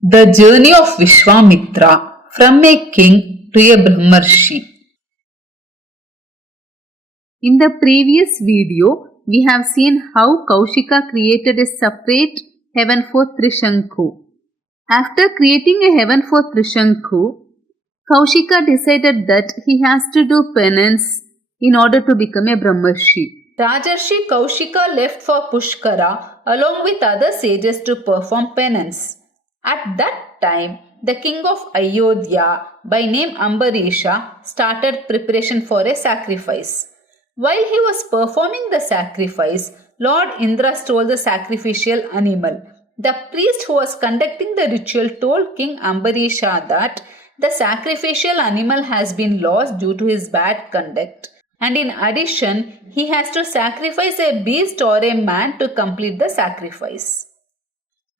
The journey of Vishwamitra from a king to a Brahmarshi. In the previous video, we have seen how Kaushika created a separate heaven for Trishanku. After creating a heaven for Trishanku, Kaushika decided that he has to do penance in order to become a Brahmarshi. Rajarshi Kaushika left for Pushkara along with other sages to perform penance. At that time, the king of Ayodhya, by name Ambarisha, started preparation for a sacrifice. While he was performing the sacrifice, Lord Indra stole the sacrificial animal. The priest who was conducting the ritual told King Ambarisha that the sacrificial animal has been lost due to his bad conduct, and in addition, he has to sacrifice a beast or a man to complete the sacrifice.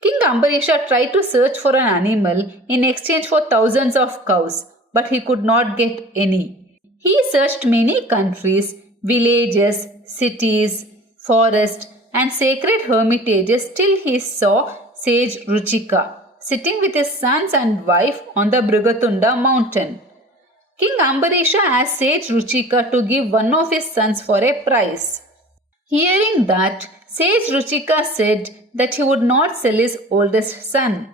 King Ambarisha tried to search for an animal in exchange for thousands of cows, but he could not get any. He searched many countries, villages, cities, forests, and sacred hermitages till he saw sage Ruchika sitting with his sons and wife on the Brigatunda mountain. King Ambarisha asked sage Ruchika to give one of his sons for a prize. Hearing that, sage Ruchika said that he would not sell his oldest son.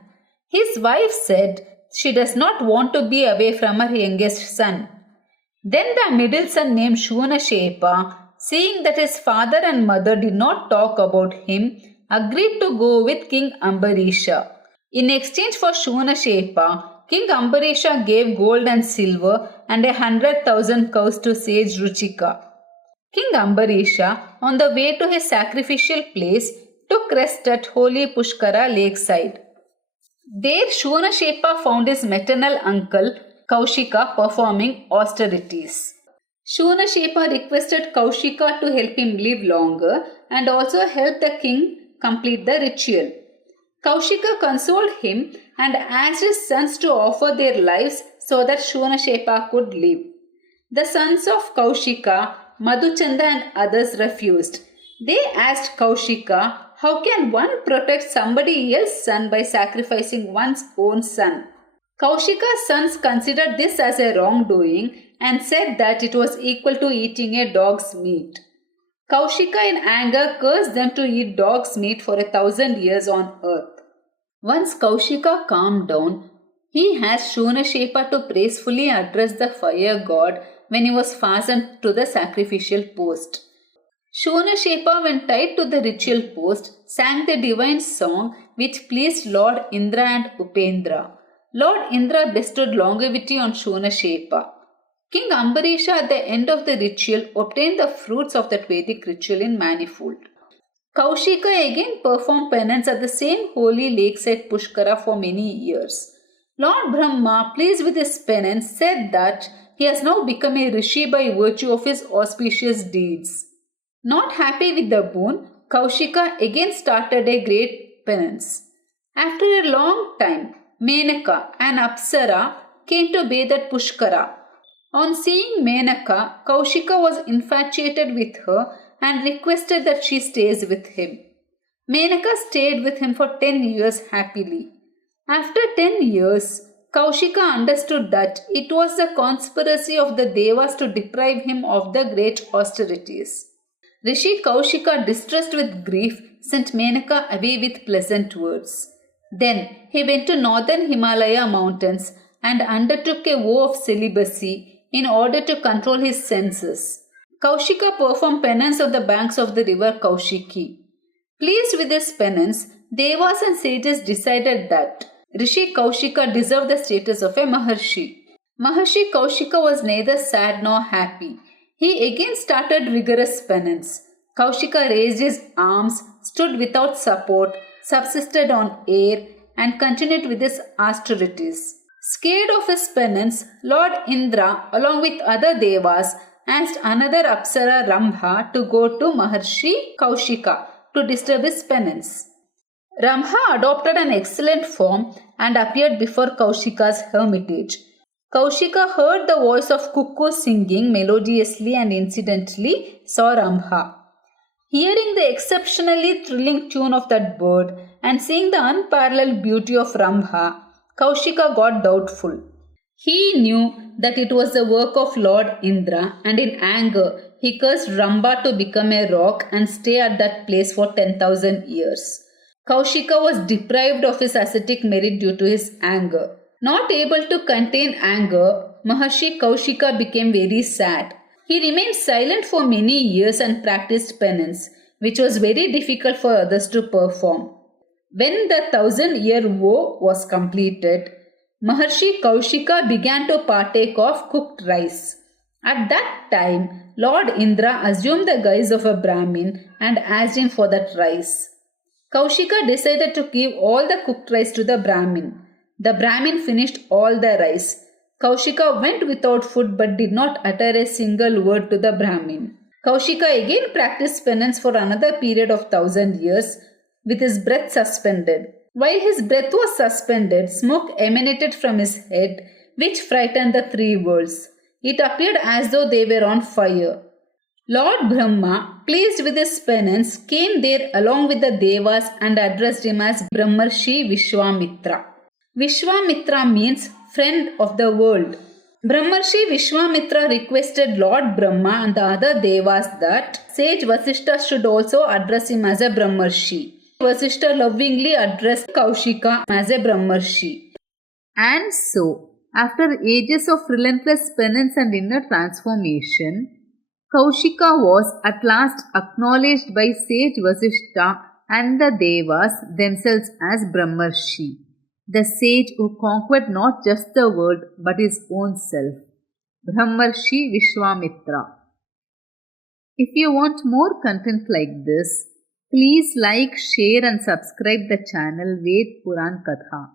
His wife said she does not want to be away from her youngest son. Then the middle son named Shunashepa, seeing that his father and mother did not talk about him, agreed to go with King Ambarisha. In exchange for Shunashepa, King Ambarisha gave gold and silver and 100,000 cows to sage Ruchika. King Ambarisha, on the way to his sacrificial place, took rest at holy Pushkara lakeside. There Shunashepa found his maternal uncle Kaushika performing austerities. Shunashepa requested Kaushika to help him live longer and also help the king complete the ritual. Kaushika consoled him and asked his sons to offer their lives so that Shunashepa could live. The sons of Kaushika, Madhuchanda and others refused. They asked Kaushika, how can one protect somebody else's son by sacrificing one's own son? Kaushika's sons considered this as a wrongdoing and said that it was equal to eating a dog's meat. Kaushika in anger cursed them to eat dog's meat for 1,000 years on earth. Once Kaushika calmed down, he asked Shunashepa to praisefully address the fire god when he was fastened to the sacrificial post. Shunashepa, when tied to the ritual post, sang the divine song which pleased Lord Indra and Upendra. Lord Indra bestowed longevity on Shunashepa. King Ambarisha at the end of the ritual obtained the fruits of that Vedic ritual in manifold. Kaushika again performed penance at the same holy lakeside Pushkara for many years. Lord Brahma, pleased with his penance, said that he has now become a rishi by virtue of his auspicious deeds. Not happy with the boon, Kaushika again started a great penance. After a long time, Menaka, an Apsara, came to bathe at Pushkara. On seeing Menaka, Kaushika was infatuated with her and requested that she stays with him. Menaka stayed with him for 10 years happily. After 10 years, Kaushika understood that it was the conspiracy of the Devas to deprive him of the great austerities. Rishi Kaushika, distressed with grief, sent Menaka away with pleasant words. Then he went to northern Himalaya mountains and undertook a vow of celibacy in order to control his senses. Kaushika performed penance on the banks of the river Kaushiki. Pleased with his penance, Devas and sages decided that Rishi Kaushika deserved the status of a Maharshi. Maharshi Kaushika was neither sad nor happy. He again started rigorous penance. Kaushika raised his arms, stood without support, subsisted on air, and continued with his austerities. Scared of his penance, Lord Indra, along with other Devas, asked another Apsara Rambha to go to Maharshi Kaushika to disturb his penance. Rambha adopted an excellent form and appeared before Kaushika's hermitage. Kaushika heard the voice of cuckoo singing melodiously and incidentally saw Rambha. Hearing the exceptionally thrilling tune of that bird and seeing the unparalleled beauty of Rambha, Kaushika got doubtful. He knew that it was the work of Lord Indra, and in anger he cursed Ramba to become a rock and stay at that place for 10,000 years. Kaushika was deprived of his ascetic merit due to his anger. Not able to contain anger, Maharshi Kaushika became very sad. He remained silent for many years and practiced penance, which was very difficult for others to perform. When the 1,000-year woe was completed, Maharshi Kaushika began to partake of cooked rice. At that time, Lord Indra assumed the guise of a Brahmin and asked him for that rice. Kaushika decided to give all the cooked rice to the Brahmin. The Brahmin finished all the rice. Kaushika went without food but did not utter a single word to the Brahmin. Kaushika again practiced penance for another period of 1,000 years with his breath suspended. While his breath was suspended, smoke emanated from his head, which frightened the three worlds. It appeared as though they were on fire. Lord Brahma, pleased with his penance, came there along with the Devas and addressed him as Brahmarshi Vishwamitra. Vishwamitra means friend of the world. Brahmarshi Vishwamitra requested Lord Brahma and the other Devas that sage Vasishta should also address him as a Brahmarshi. Vasishta lovingly addressed Kaushika as a Brahmarshi. And so, after ages of relentless penance and inner transformation, Kaushika was at last acknowledged by sage Vasishta and the Devas themselves as Brahmarshi, the sage who conquered not just the world but his own self. Brahmarshi Vishwamitra. If you want more content like this, please like, share and subscribe the channel Ved Puran Katha.